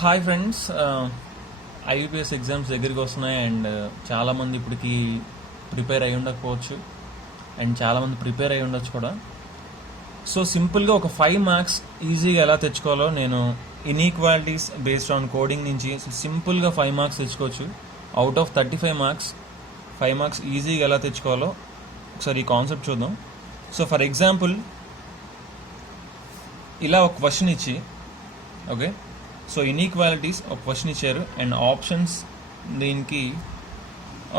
Hi friends, IBPS exams దగ్గరికి వస్తున్నాయి and చాలామంది ఇప్పటికి ప్రిపేర్ అయి ఉండకపోవచ్చు అండ్ చాలామంది ప్రిపేర్ అయి ఉండొచ్చు కూడా. సో సింపుల్గా ఒక 5 మార్క్స్ ఈజీగా ఎలా తెచ్చుకోవాలో నేను ఇన్ఈక్వాలిటీస్ బేస్డ్ ఆన్ కోడింగ్ నుంచి సింపుల్గా 5 మార్క్స్ తెచ్చుకోవచ్చు. అవుట్ ఆఫ్ 35 మార్క్స్ 5 మార్క్స్ ఈజీగా ఎలా తెచ్చుకోవాలో ఒకసారి ఈ కాన్సెప్ట్ చూద్దాం. సో ఫర్ ఎగ్జాంపుల్ ఇలా ఒక క్వశ్చన్ ఇచ్చి, ఓకే, సో ఇన్ఈక్వాలిటీస్ ఒక క్వశ్చన్ ఇచ్చారు అండ్ ఆప్షన్స్ దీనికి,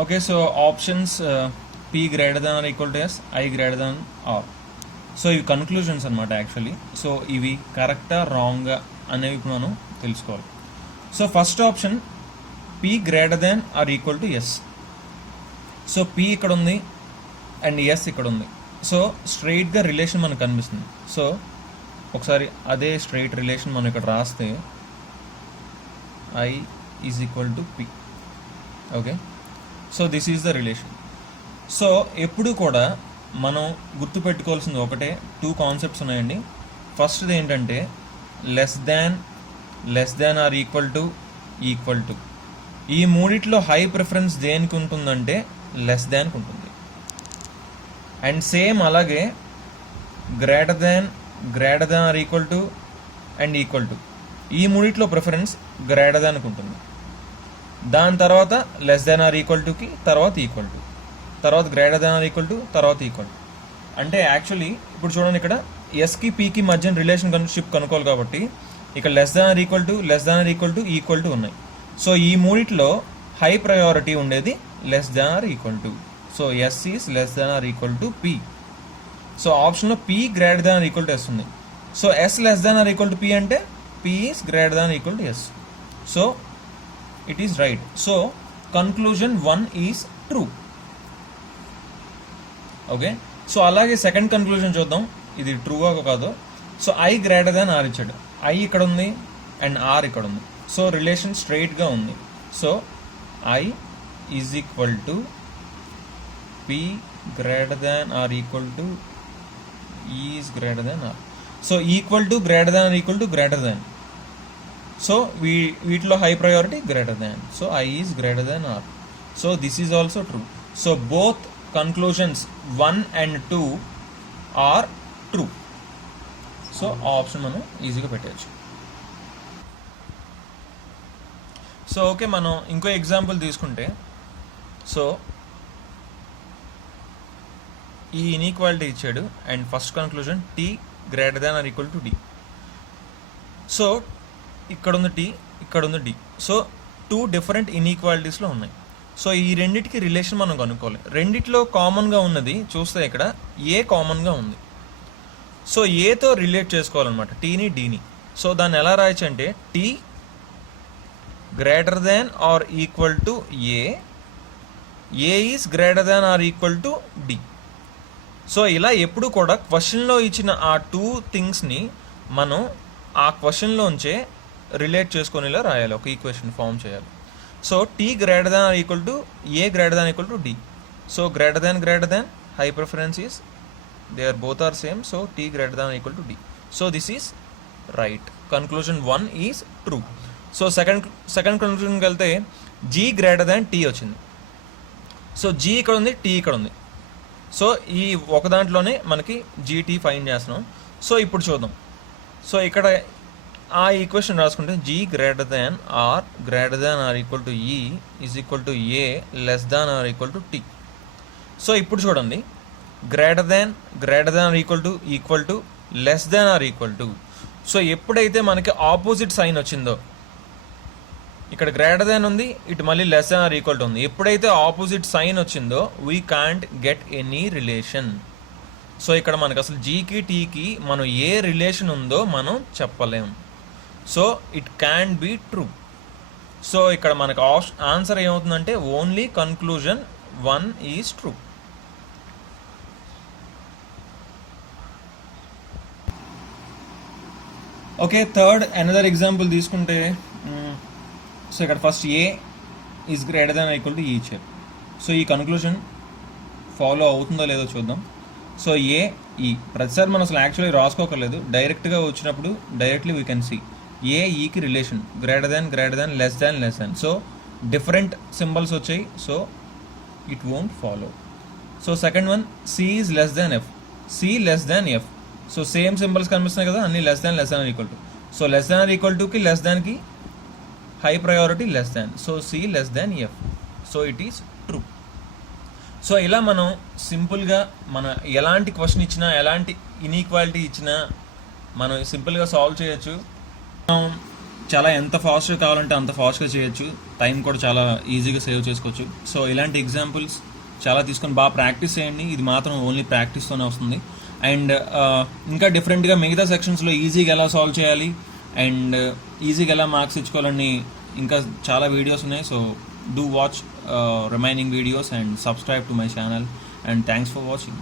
okay, so options P greater than are equal to S, I greater than R. So ఇవి కన్క్లూజన్స్ అనమాట యాక్చువల్లీ. సో ఇవి కరెక్టా రాంగా అనేవి ఇప్పుడు మనం తెలుసుకోవాలి. So first option P greater than are equal to S. So P ఇక్కడ ఉంది అండ్ ఎస్ ఇక్కడ ఉంది. సో స్ట్రైట్గా రిలేషన్ మనకు కనిపిస్తుంది. సో ఒకసారి అదే స్ట్రైట్ రిలేషన్ మనం ఇక్కడ రాస్తే I is equal to P. Okay, so this is the relation. So ఎప్పుడు కూడా మనం గుర్తుపెట్టుకోవాల్సింది ఒకటే, 2 కాన్సెప్ట్స్ ఉన్నాయండి. ఫస్ట్ది ఏంటంటే less than are equal to. ఈ మూడిట్లో హై ప్రిఫరెన్స్ దేనికి ఉంటుందంటే లెస్ దాన్కి ఉంటుంది. అండ్ సేమ్ అలాగే greater than are equal to and equal to, ఈ మూడిట్లో ప్రిఫరెన్స్ గ్రేటర్ దాన్కి ఉంటుంది. దాని తర్వాత less than are equal Tuki, తర్వాత ఈక్వల్ టు, తర్వాత greater than are equal to, తర్వాత ఈక్వల్ టు. అంటే యాక్చువల్లీ ఇప్పుడు చూడండి, ఇక్కడ ఎస్కి పీకి మధ్య రిలేషన్షిప్ కనుక్కోవాలి కాబట్టి ఇక్కడ less than are equal to equal to ఉన్నాయి. సో ఈ మూడిట్లో హై ప్రయారిటీ ఉండేది less than are equal to. So S is less than are equal to P. So ఆప్షన్లో P greater than are equal to S ఉంది. So S less than are equal to P అంటే P is greater than or equal to S. So it is right. So conclusion 1 is true. Okay. So అలాగే second conclusion చూద్దాం, ఇది ట్రూగా కాదు. So I greater than R ఇచ్చాడు. I ఇక్కడ ఉంది and R ఇక్కడ ఉంది. సో రిలేషన్ స్ట్రైట్గా ఉంది. So I is equal to P greater than are equal to is greater than R. So equal to greater than equal to greater than. So వీటిలో high priority greater than. So I is greater than R. So this is also true. So both conclusions 1 and 2 are true. So ఆ option మనం ఈజీగా పెట్టవచ్చు. So okay, మనం ఇంకో example తీసుకుంటే, so ఈ inequality ఇచ్చాడు and first conclusion T greater than are equal to D. So ఇక్కడ ఉంది టీ, ఇక్కడ ఉంది డి. సో 2 డిఫరెంట్ ఇన్ఈక్వాలిటీస్లో ఉన్నాయి. సో ఈ రెండిటికి రిలేషన్ మనం కనుక్కోవాలి. రెండిట్లో కామన్గా ఉన్నది చూస్తే ఇక్కడ ఏ కామన్గా ఉంది. సో ఏతో రిలేట్ చేసుకోవాలన్నమాట టీని డీని. సో దాన్ని ఎలా రాయచ్చు అంటే T greater than are equal to A is greater than are equal to D. So ఇలా ఎప్పుడు కూడా క్వశ్చన్లో ఇచ్చిన ఆ 2 థింగ్స్ని మనం ఆ క్వశ్చన్లోంచే రిలేట్ చేసుకొని ఇలా రాయాలి, ఒక ఈక్వేషన్ ఫామ్ చేయాలి. So T greater than are equal to A greater than equal to D. So greater than high preference is, they are both are same. So T greater than equal to D. So this is right. Conclusion 1 is true. So second కన్క్లూజన్కి వెళ్తే G greater than T వచ్చింది. So G ఇక్కడ ఉంది, tea ఇక్కడ ఉంది. So ఈ ఒక దాంట్లోనే మనకి జీటీ ఫైండ్ చేస్తున్నాం. సో ఇప్పుడు చూద్దాం. సో ఇక్కడ ఆ ఈక్వేషన్ రాసుకుంటే G greater than are equal to E is equal to A less than are equal to T. So ఇప్పుడు చూడండి, greater than are equal to less than are equal to. So ఎప్పుడైతే మనకి opposite sign వచ్చిందో, ఇక్కడ greater than ఉంది, ఇటు మళ్ళీ less than are equal to ఉంది. ఎప్పుడైతే ఆపోజిట్ సైన్ వచ్చిందో we can't get any relation. So ఇక్కడ మనకు అసలు జీకి టీకి మనం ఏ రిలేషన్ ఉందో మనం చెప్పలేము. So it can be true. So ఇక్కడ మనకు ఆన్సర్ ఏమవుతుందంటే only conclusion 1 is true. Okay, third another example తీసుకుంటే, సో ఇక్కడ first A is greater than equal to E ఇచ్చారు. సో ఈ కన్క్లూజన్ ఫాలో అవుతుందో లేదో చూద్దాం. సో ఏ ఈ ప్రతిసారి మనం అసలు యాక్చువల్లీ రాసుకోకర్లేదు, డైరెక్ట్గా వచ్చినప్పుడు directly we can see A ఈకి relation, greater than less than. So different symbols వచ్చాయి, so it won't follow. So second one, C is less than F, C less than F. So same symbols కనిపిస్తున్నాయి కదా, అన్ని less than equal to. So less than equal టుకి less దాన్కి high priority less than. So C less than F. So it is true. So ఇలా మనం సింపుల్గా మన ఎలాంటి క్వశ్చన్ ఇచ్చినా, ఎలాంటి ఇన్ఈక్వాలిటీ ఇచ్చినా మనం సింపుల్గా సాల్వ్ చేయొచ్చు. మనం చాలా ఎంత ఫాస్ట్గా కావాలంటే అంత ఫాస్ట్గా చేయొచ్చు, టైం కూడా చాలా ఈజీగా సేవ్ చేసుకోవచ్చు. సో ఇలాంటి ఎగ్జాంపుల్స్ చాలా తీసుకొని బాగా ప్రాక్టీస్ చేయండి. ఇది మాత్రం ఓన్లీ ప్రాక్టీస్తోనే వస్తుంది. అండ్ ఇంకా డిఫరెంట్గా మిగతా సెక్షన్స్లో ఈజీగా ఎలా సాల్వ్ చేయాలి అండ్ ఈజీగా ఎలా మార్క్స్ ఇచ్చుకోవాలని ఇంకా చాలా వీడియోస్ ఉన్నాయి. So do watch remaining videos and subscribe to my channel, and thanks for watching.